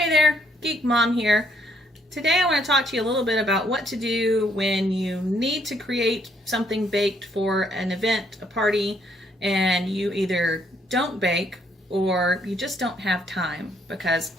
Hey there, Geek Mom here. Today I want to talk to you a little bit about what to do when you need to create something baked for an event, a party, and you either don't bake or you just don't have time, because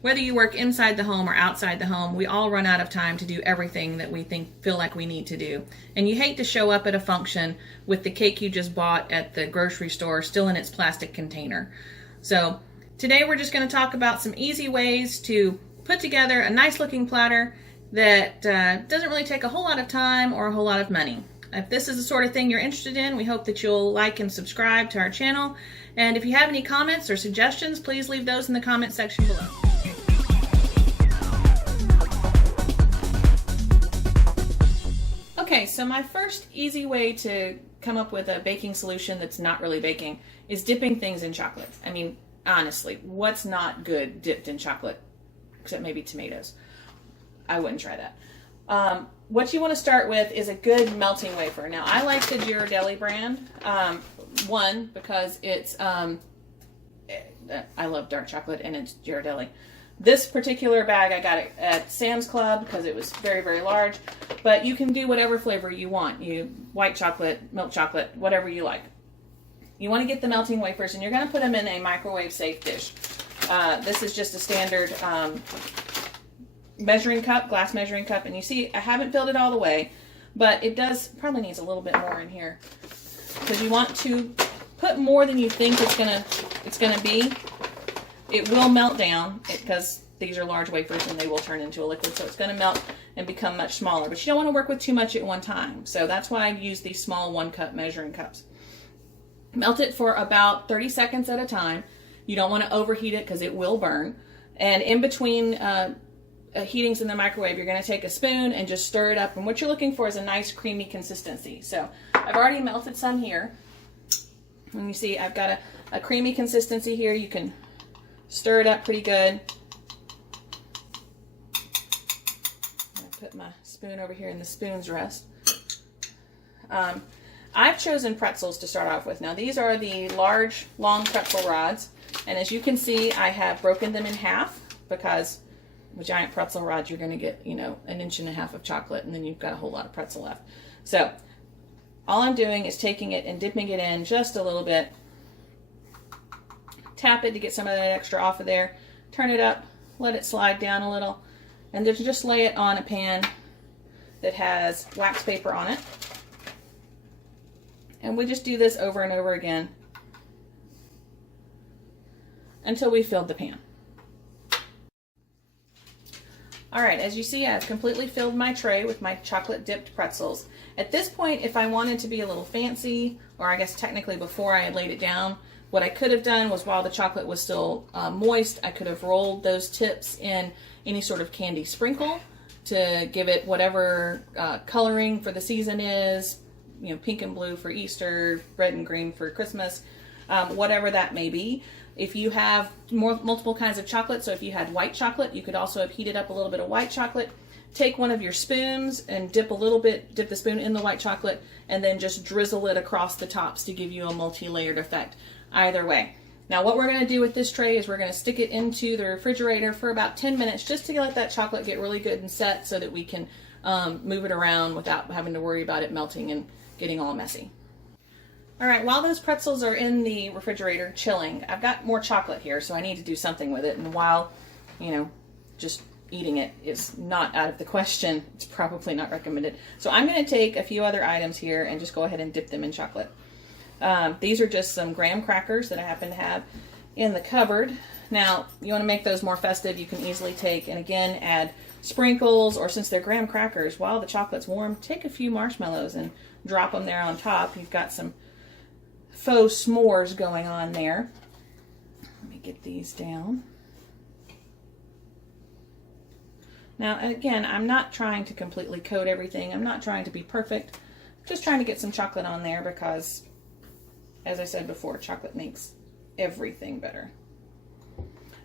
whether you work inside the home or outside the home, we all run out of time to do everything that we feel like we need to do. And you hate to show up at a function with the cake you just bought at the grocery store still in its plastic container. So today we're just going to talk about some easy ways to put together a nice looking platter that doesn't really take a whole lot of time or a whole lot of money. If this is the sort of thing you're interested in, we hope that you'll like and subscribe to our channel. And if you have any comments or suggestions, please leave those in the comment section below. Okay, so my first easy way to come up with a baking solution that's not really baking is dipping things in chocolate. I mean, honestly, what's not good dipped in chocolate? Except maybe tomatoes. I wouldn't try that. What you want to start with is a good melting wafer. Now, I like the Ghirardelli brand. One, because it's, I love dark chocolate and it's Ghirardelli. This particular bag I got it at Sam's Club because it was very, very large. But you can do whatever flavor you want. White chocolate, milk chocolate, whatever you like. You want to get the melting wafers and you're going to put them in a microwave safe dish. This is just a standard measuring cup, glass measuring cup. And you see I haven't filled it all the way, but it probably needs a little bit more in here. Because you want to put more than you think it's gonna be. It will melt down because these are large wafers and they will turn into a liquid, so it's going to melt and become much smaller. But you don't want to work with too much at one time, so that's why I use these small 1 cup measuring cups. Melt it for about 30 seconds at a time. You don't want to overheat it because it will burn. And in between heatings in the microwave, you're going to take a spoon and just stir it up. And what you're looking for is a nice creamy consistency. So I've already melted some here. And you see I've got a creamy consistency here. You can stir it up pretty good. I'm going to put my spoon over here in the spoon's rest. I've chosen pretzels to start off with. Now these are the large, long pretzel rods. And as you can see, I have broken them in half because with giant pretzel rods, you're going to get, 1.5 inches of chocolate and then you've got a whole lot of pretzel left. So all I'm doing is taking it and dipping it in just a little bit. Tap it to get some of that extra off of there. Turn it up, let it slide down a little, and then just lay it on a pan that has wax paper on it. And we just do this over and over again until we filled the pan. Alright, as you see, I've completely filled my tray with my chocolate dipped pretzels. At this point, if I wanted to be a little fancy, or I guess technically before I had laid it down, what I could have done was while the chocolate was still moist, I could have rolled those tips in any sort of candy sprinkle to give it whatever coloring for the season is, pink and blue for Easter, red and green for Christmas, whatever that may be. If you have multiple kinds of chocolate, so if you had white chocolate, you could also have heated up a little bit of white chocolate. Take one of your spoons and dip the spoon in the white chocolate, and then just drizzle it across the tops to give you a multi-layered effect. Either way. Now what we're going to do with this tray is we're going to stick it into the refrigerator for about 10 minutes just to let that chocolate get really good and set so that we can move it around without having to worry about it melting and getting all messy. Alright, while those pretzels are in the refrigerator chilling, I've got more chocolate here, so I need to do something with it. And while, just eating it is not out of the question, it's probably not recommended. So I'm going to take a few other items here and just go ahead and dip them in chocolate. These are just some graham crackers that I happen to have in the cupboard. Now, you want to make those more festive, you can easily take and again add sprinkles, or since they're graham crackers, while the chocolate's warm, take a few marshmallows and drop them there on top. You've got some faux s'mores going on there. Let me get these down. Now, again, I'm not trying to completely coat everything. I'm not trying to be perfect. I'm just trying to get some chocolate on there because, as I said before, chocolate makes everything better.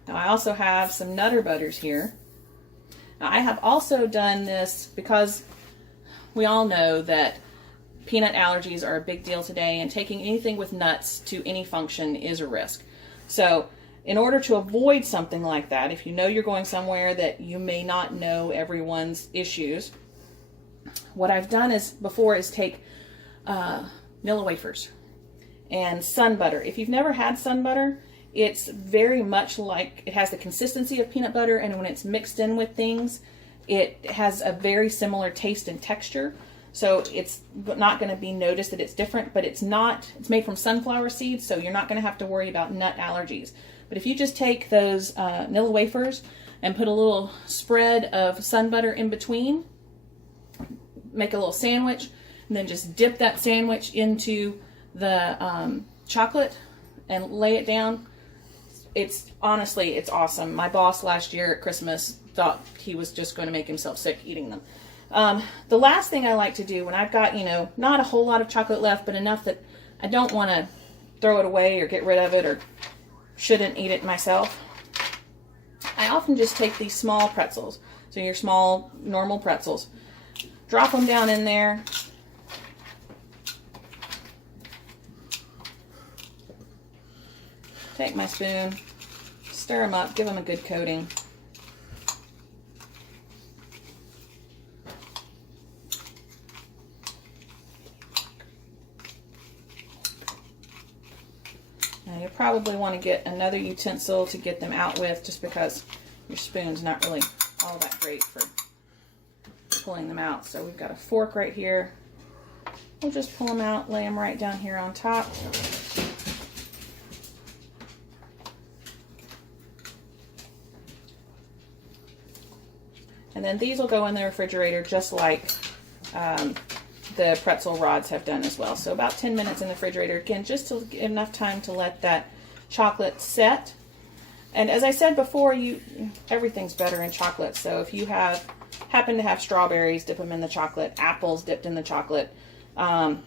Now I also have some Nutter Butters here. Now I have also done this because we all know that peanut allergies are a big deal today, and taking anything with nuts to any function is a risk. So in order to avoid something like that, if you know you're going somewhere that you may not know everyone's issues, what I've done before is take Nilla wafers and sun butter. If you've never had sun butter, it's very much like, it has the consistency of peanut butter, and when it's mixed in with things, it has a very similar taste and texture. So it's not going to be noticed that it's different, but it's made from sunflower seeds, so you're not going to have to worry about nut allergies. But if you just take those Nilla wafers and put a little spread of sun butter in between, make a little sandwich, and then just dip that sandwich into the chocolate and lay it down. It's awesome. My boss last year at Christmas thought he was just going to make himself sick eating them. The last thing I like to do when I've got, not a whole lot of chocolate left, but enough that I don't want to throw it away or get rid of it or shouldn't eat it myself, I often just take these small pretzels. So your small, normal pretzels, drop them down in there. Take my spoon, stir them up, give them a good coating. Now you'll probably want to get another utensil to get them out with, just because your spoon's not really all that great for pulling them out. So we've got a fork right here. We'll just pull them out, lay them right down here on top. And then these will go in the refrigerator just like the pretzel rods have done as well. So about 10 minutes in the refrigerator. Again, just enough time to let that chocolate set. And as I said before, everything's better in chocolate. So if you happen to have strawberries, dip them in the chocolate. Apples dipped in the chocolate. I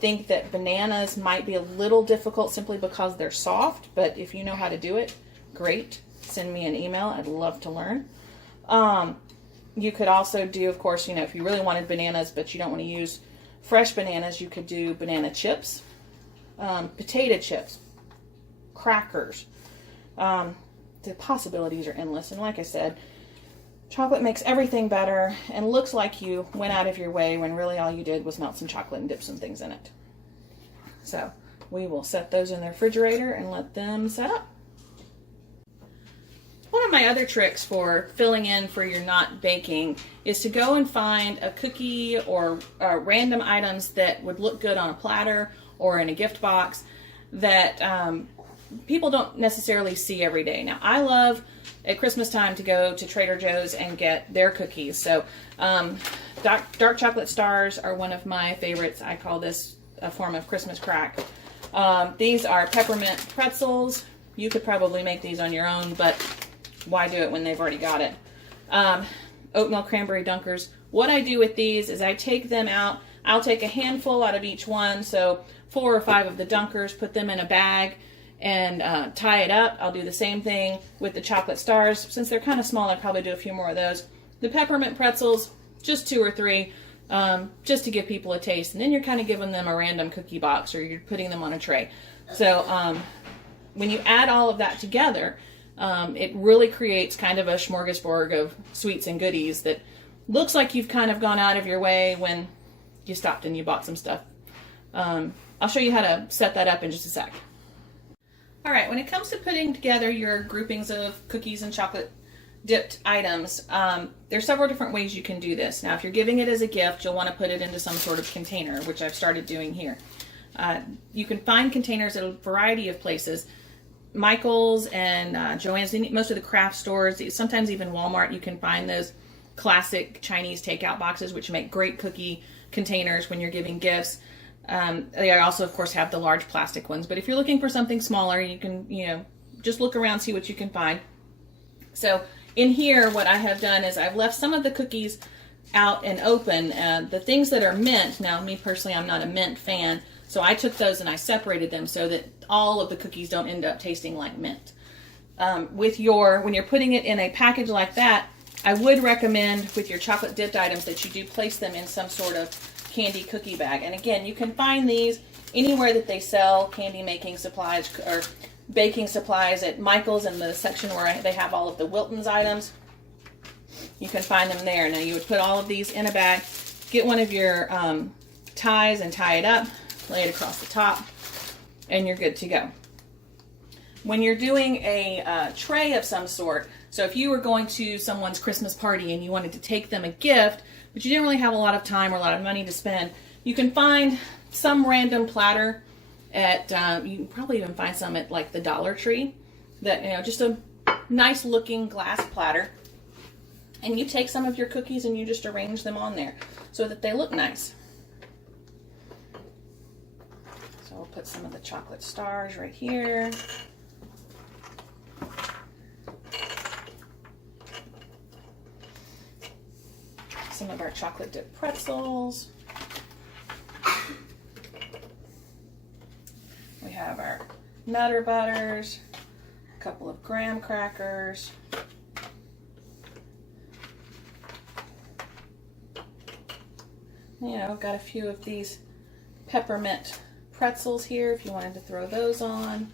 think that bananas might be a little difficult simply because they're soft. But if you know how to do it, great. Send me an email. I'd love to learn. You could also do, of course, if you really wanted bananas, but you don't want to use fresh bananas, you could do banana chips, potato chips, crackers. The possibilities are endless. And like I said, chocolate makes everything better and looks like you went out of your way when really all you did was melt some chocolate and dip some things in it. So we will set those in the refrigerator and let them set up. One of my other tricks for filling in for your not baking is to go and find a cookie or random items that would look good on a platter or in a gift box that people don't necessarily see every day. Now, I love at Christmas time to go to Trader Joe's and get their cookies. So dark chocolate stars are one of my favorites. I call this a form of Christmas crack. These are peppermint pretzels. You could probably make these on your own, but why do it when they've already got it? Oatmeal cranberry dunkers. What I do with these is I take them out. I'll take a handful out of each one, so 4 or 5 of the dunkers, put them in a bag and tie it up. I'll do the same thing with the chocolate stars. Since they're kind of small, I'll probably do a few more of those. The peppermint pretzels, just 2 or 3, just to give people a taste. And then you're kind of giving them a random cookie box, or you're putting them on a tray. So when you add all of that together, it really creates kind of a smorgasbord of sweets and goodies that looks like you've kind of gone out of your way when you stopped and you bought some stuff. I'll show you how to set that up in just a sec. All right, when it comes to putting together your groupings of cookies and chocolate dipped items, there's several different ways you can do this. Now, if you're giving it as a gift, you'll want to put it into some sort of container, which I've started doing here. You can find containers at a variety of places. Michael's and Joann's, most of the craft stores, sometimes even Walmart, you can find those classic Chinese takeout boxes, which make great cookie containers when you're giving gifts. They also, of course, have the large plastic ones. But if you're looking for something smaller, you can, just look around, see what you can find. So in here, what I have done is I've left some of the cookies out and open. The things that are mint, now me personally, I'm not a mint fan, so I took those and I separated them so that all of the cookies don't end up tasting like mint. When you're putting it in a package like that, I would recommend with your chocolate dipped items that you do place them in some sort of candy cookie bag. And again, you can find these anywhere that they sell candy making supplies or baking supplies at Michael's in the section where they have all of the Wilton's items. You can find them there. Now you would put all of these in a bag, get one of your ties and tie it up, lay it across the top, and you're good to go. When you're doing a tray of some sort, so if you were going to someone's Christmas party and you wanted to take them a gift, but you didn't really have a lot of time or a lot of money to spend, you can find some random platter at, you can probably even find some at like the Dollar Tree, that, you know, just a nice looking glass platter. And you take some of your cookies and you just arrange them on there so that they look nice. So we'll put some of the chocolate stars right here. Some of our chocolate dipped pretzels. We have our Nutter Butters, a couple of graham crackers, you know, got a few of these peppermint pretzels here if you wanted to throw those on.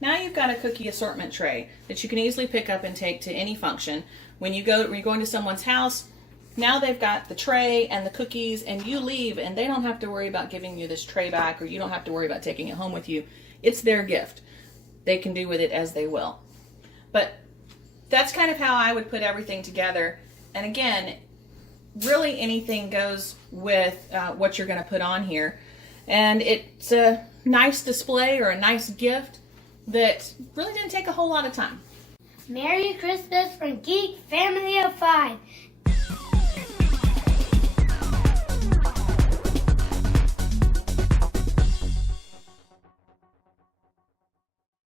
Now you've got a cookie assortment tray that you can easily pick up and take to any function. When you're going to someone's house, now they've got the tray and the cookies, and you leave and they don't have to worry about giving you this tray back, or you don't have to worry about taking it home with you. It's their gift. They can do with it as they will. But that's kind of how I would put everything together. And again, really anything goes with what you're going to put on here. And it's a nice display or a nice gift that really didn't take a whole lot of time. Merry Christmas from Geek Family of 5.